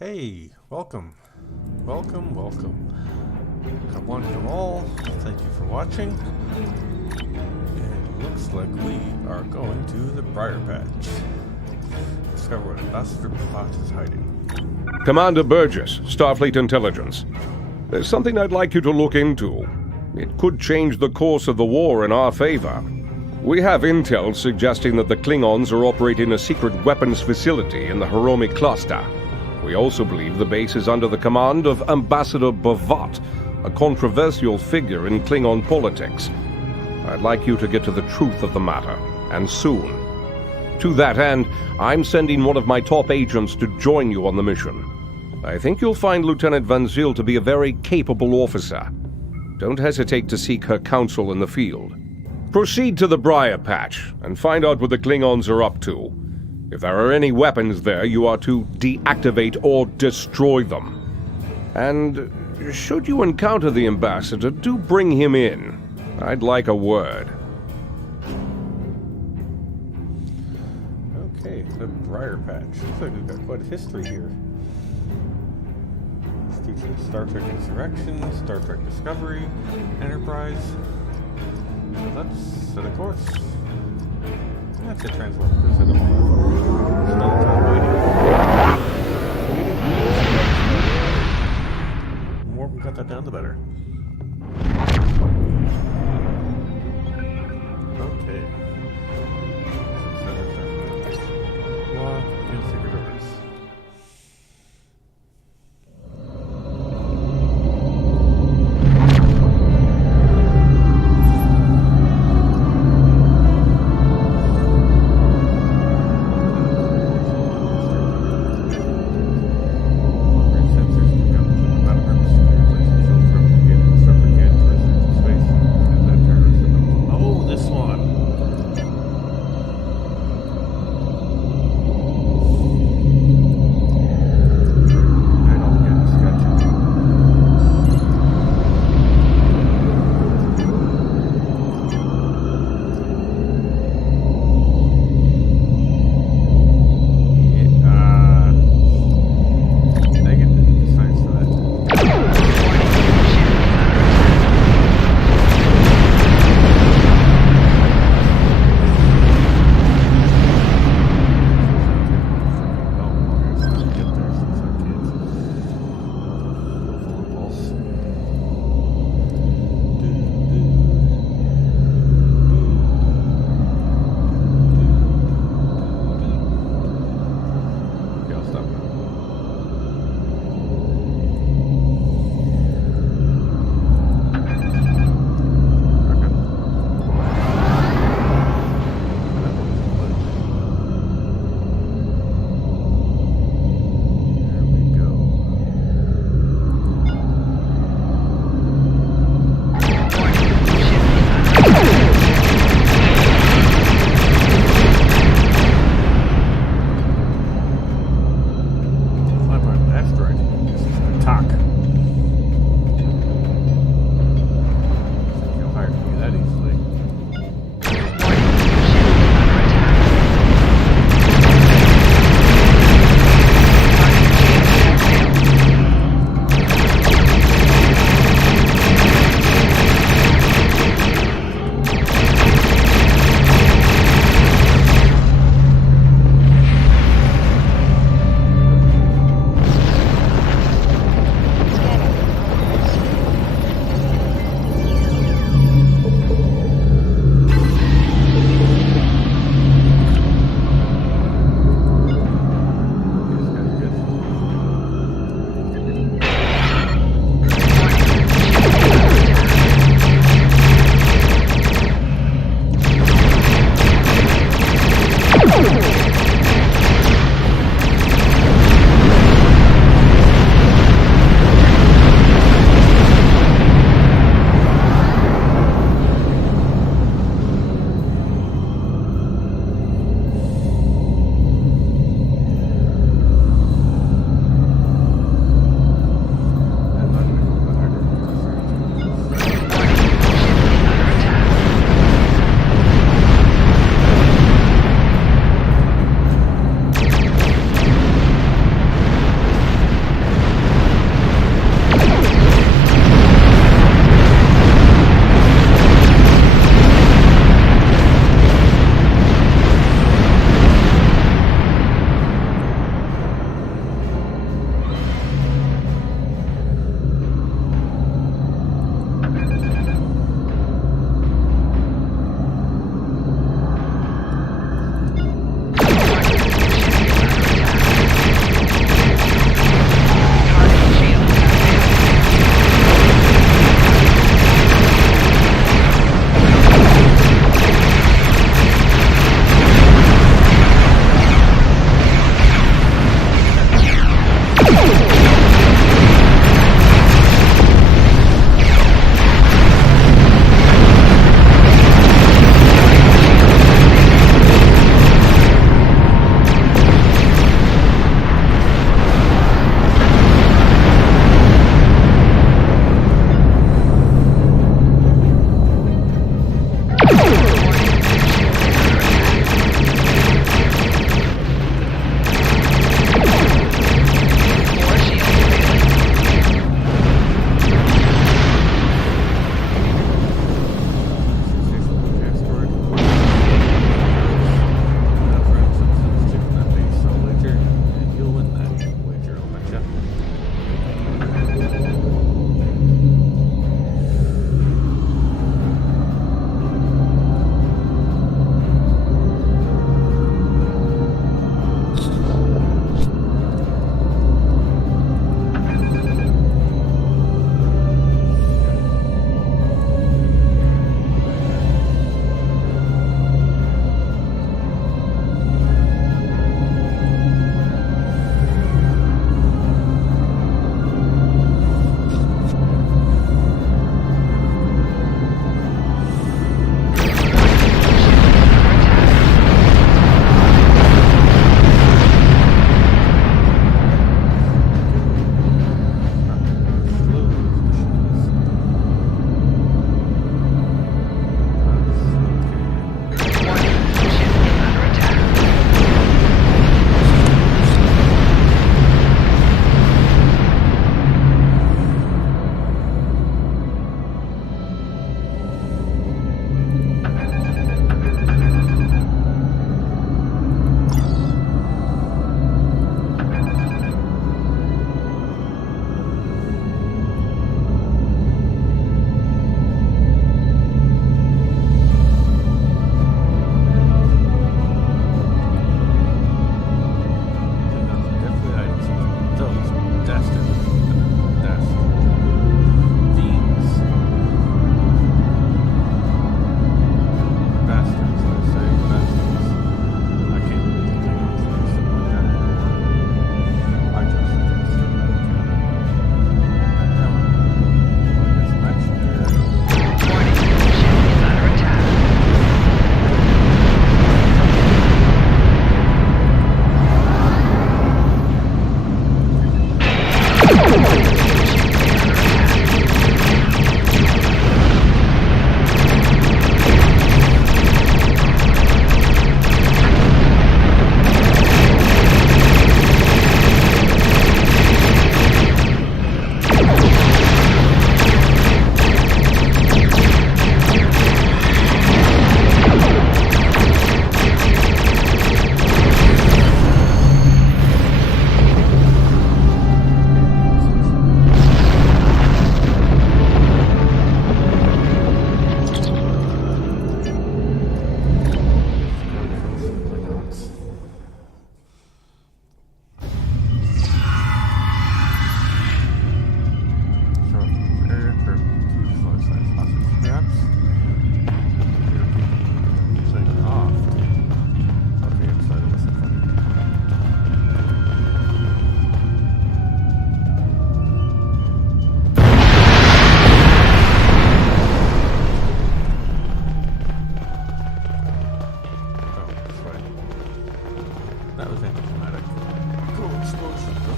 Hey, welcome. Welcome. Come one, come all. Thank you for watching. And it looks like we are going to the Briar Patch. Discover what Ambassador Plot is hiding. Commander Burgess, Starfleet Intelligence. There's something I'd like you to look into. It could change the course of the war in our favor. We have intel suggesting that the Klingons are operating a secret weapons facility in the Hiromi cluster. We also believe the base is under the command of Ambassador Bavat, a controversial figure in Klingon politics. I'd like you to get to the truth of the matter, and soon. To that end, I'm sending one of my top agents to join you on the mission. I think you'll find Lieutenant Van Zyl to be a very capable officer. Don't hesitate to seek her counsel in the field. Proceed to the Briar Patch and find out what the Klingons are up to. If there are any weapons there, you are to deactivate or destroy them. And should you encounter the ambassador, do bring him in. I'd like a word. Okay, the Briar Patch. Looks like we've got quite a history here. It's teaching Star Trek Insurrection, Star Trek Discovery, Enterprise. So let's set a course. That's a translate because I don't want to spend time waiting. The more we cut that down, the better. Okay. Law and secret orders.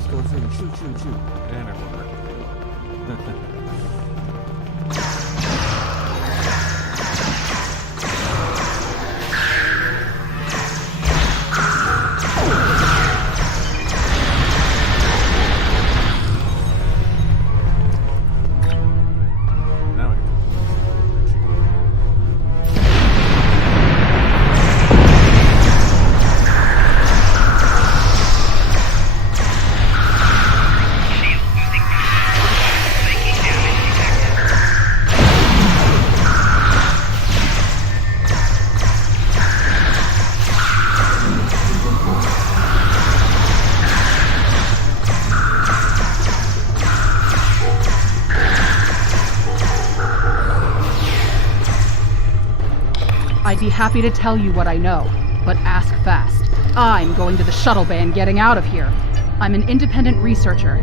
let's go through and shoot. And everyone hurt. I'd be happy to tell you what I know, but ask fast. I'm going to the shuttle bay and getting out of here. I'm an independent researcher.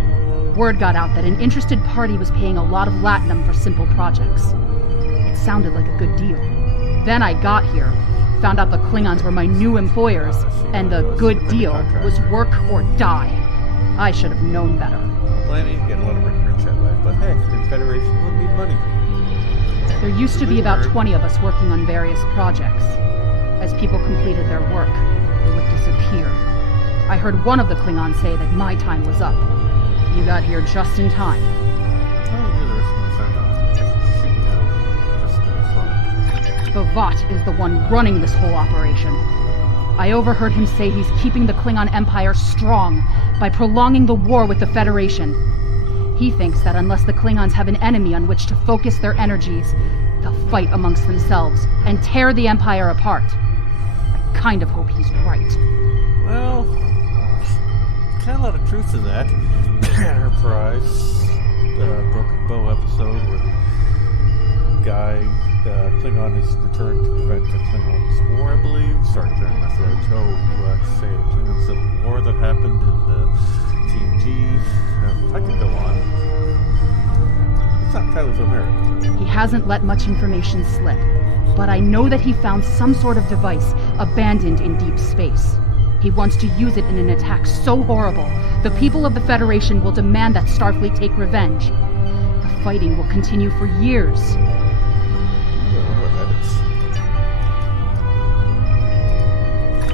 Word got out that an interested party was paying a lot of latinum for simple projects. It sounded like a good deal. Then I got here, found out the Klingons were my new employers, and the good deal was work or die. I should have known better. Planning to get a lot of rich life, but hey, the Federation will need money. There used to be about 20 of us working on various projects. As people completed their work, they would disappear. I heard one of the Klingons say that my time was up. You got here just in time. Bavat is the one running this whole operation. I overheard him say he's keeping the Klingon Empire strong by prolonging the war with the Federation. He thinks that unless the Klingons have an enemy on which to focus their energies, they'll fight amongst themselves and tear the Empire apart. I kind of hope he's right. Well, kind of a lot of truth to that. Enterprise, Broken Bow episode where the guy, Klingon is returned to prevent the Klingons' war, I believe. Sorry, clearing my throat. To say the Klingon Civil War that happened in the TNG. I could go on. It's not Kylo's America. He hasn't let much information slip, but I know that he found some sort of device abandoned in deep space. He wants to use it in an attack so horrible, the people of the Federation will demand that Starfleet take revenge. The fighting will continue for years. I don't know what that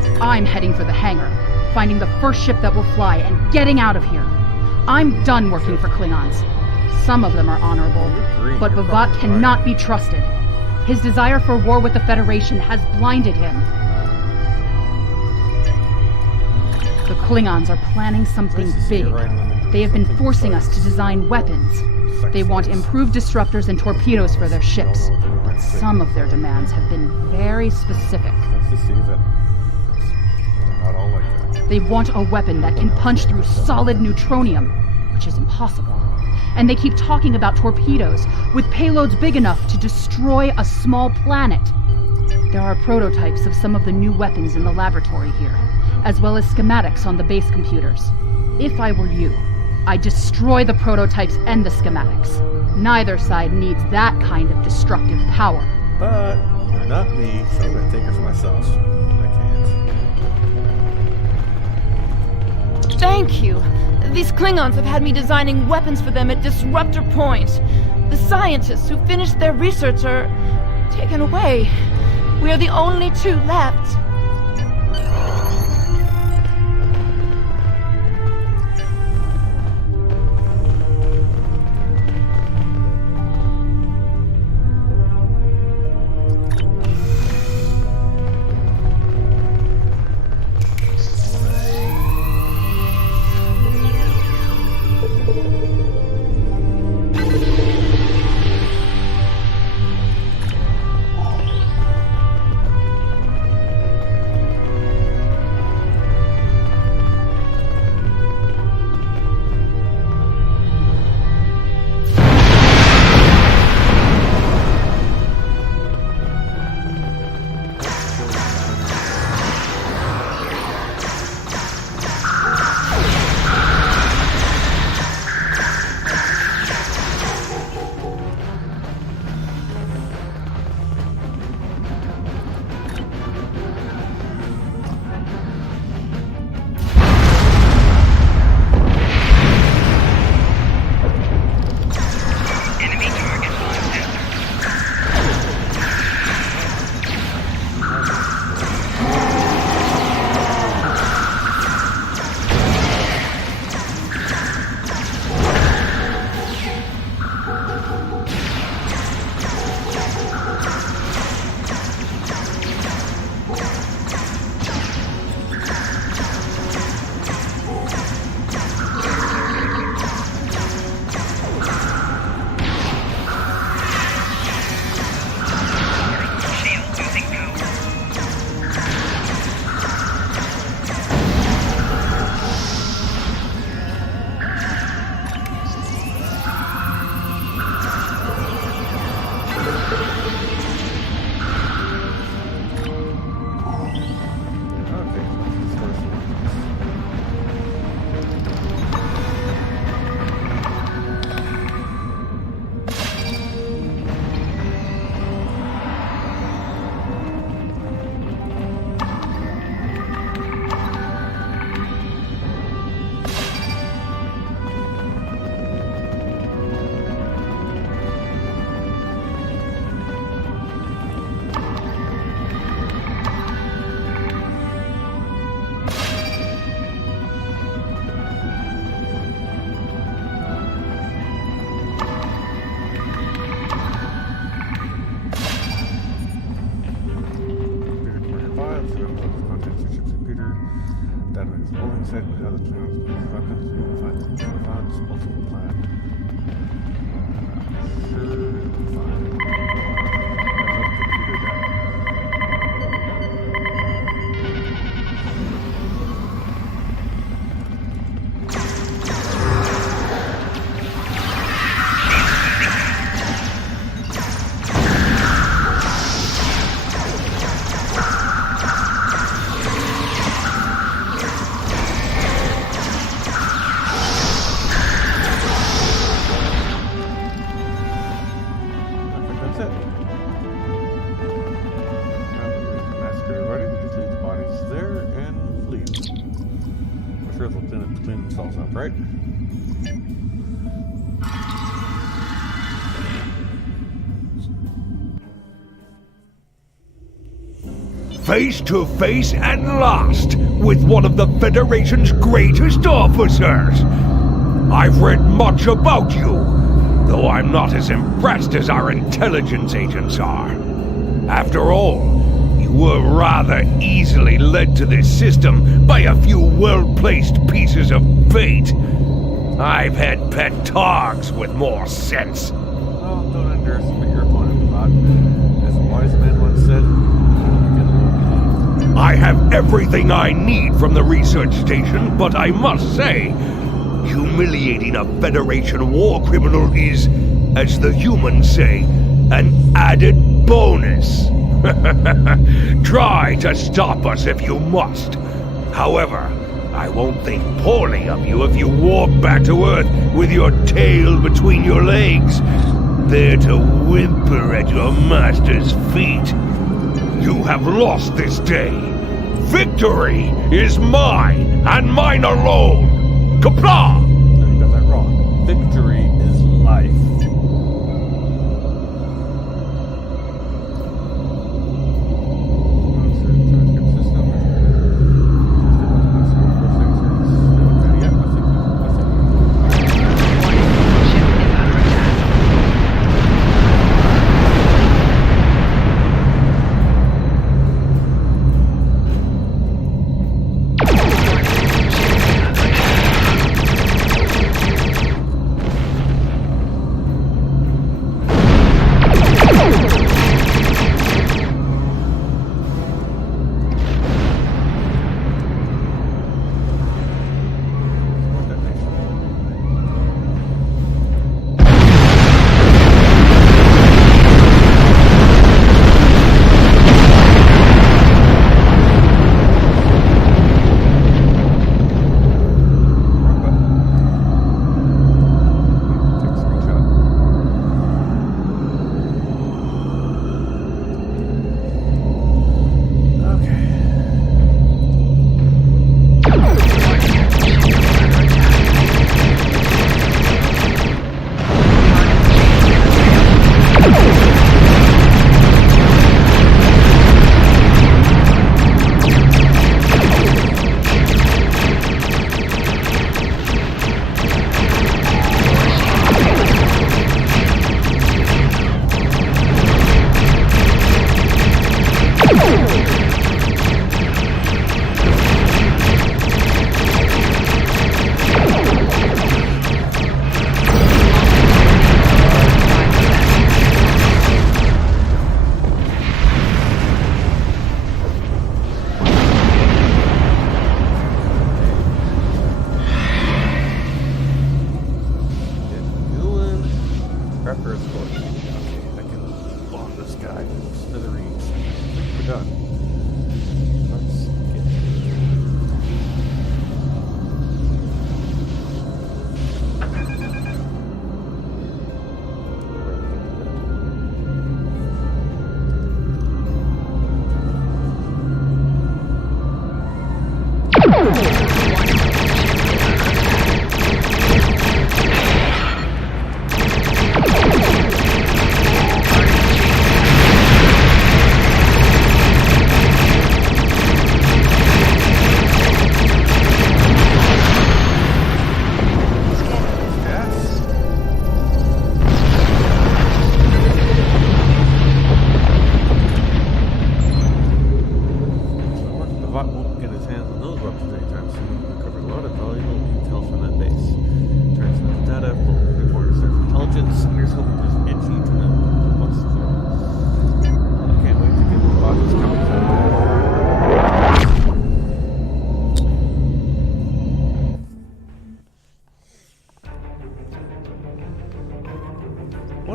is. I'm heading for the hangar, finding the first ship that will fly and getting out of here. I'm done working for Klingons. Some of them are honorable, but Bavat cannot be trusted. His desire for war with the Federation has blinded him. The Klingons are planning something big. They have been forcing us to design weapons. They want improved disruptors and torpedoes for their ships, but some of their demands have been very specific. Nice to see that they're not all like that. They want a weapon that can punch through solid neutronium, which is impossible. And they keep talking about torpedoes with payloads big enough to destroy a small planet. There are prototypes of some of the new weapons in the laboratory here, as well as schematics on the base computers. If I were you, I'd destroy the prototypes and the schematics. Neither side needs that kind of destructive power. But they're not me, so I'm gonna take her for myself. I can't. Thank you. These Klingons have had me designing weapons for them at Disruptor Point. The scientists who finished their research are taken away. We are the only two left. said how the Klingons use weapons, we can find the ultimate plan. Sure, fine. That's computer data. Right? Face to face at last with one of the Federation's greatest officers. I've read much about you, though I'm not as impressed as our intelligence agents are. After all, you were rather easily led to this system by a few well-placed pieces of bait. I've had pet dogs with more sense. Well, don't underestimate your opponent, Bot. As a wise man once said, I have everything I need from the research station, but I must say, humiliating a Federation war criminal is, as the humans say, an added bonus. Try to stop us if you must. However, I won't think poorly of you if you walk back to Earth with your tail between your legs, there to whimper at your master's feet. You have lost this day. Victory is mine, and mine alone. Kapla! No, you got that wrong. Victory is life.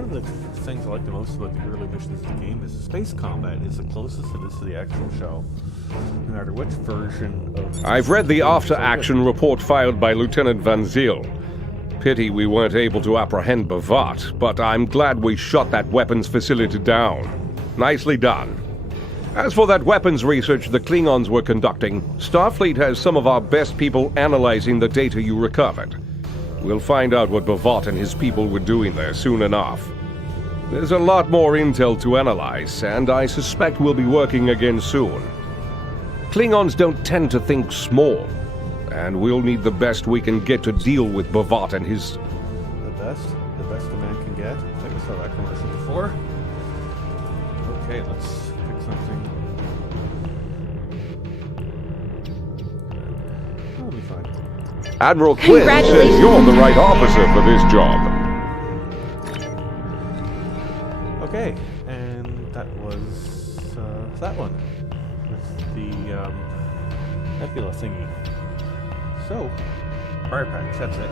one of the things I like the most about the early missions of the game is the space combat is the closest it is to the actual show. No matter which version of... I've read the after-action report filed by Lieutenant Van Zyl. Pity we weren't able to apprehend Bavat, but I'm glad we shot that weapons facility down. Nicely done. As for that weapons research the Klingons were conducting, Starfleet has some of our best people analyzing the data you recovered. We'll find out what Bavat and his people were doing there soon enough. There's a lot more intel to analyze, and I suspect we'll be working again soon. Klingons don't tend to think small, and we'll need the best we can get to deal with Bavat and his... The best a man can get. I think I saw that commercial before. Okay, let's pick something. That'll be fine. Admiral Quinn says you're the right officer for this job. Okay, and that was that one. With the nebula thingy. So, fire packs, that's it.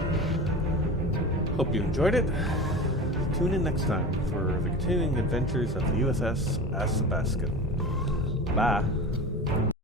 Hope you enjoyed it. Tune in next time for the continuing adventures of the USS Athabaskan. Bye.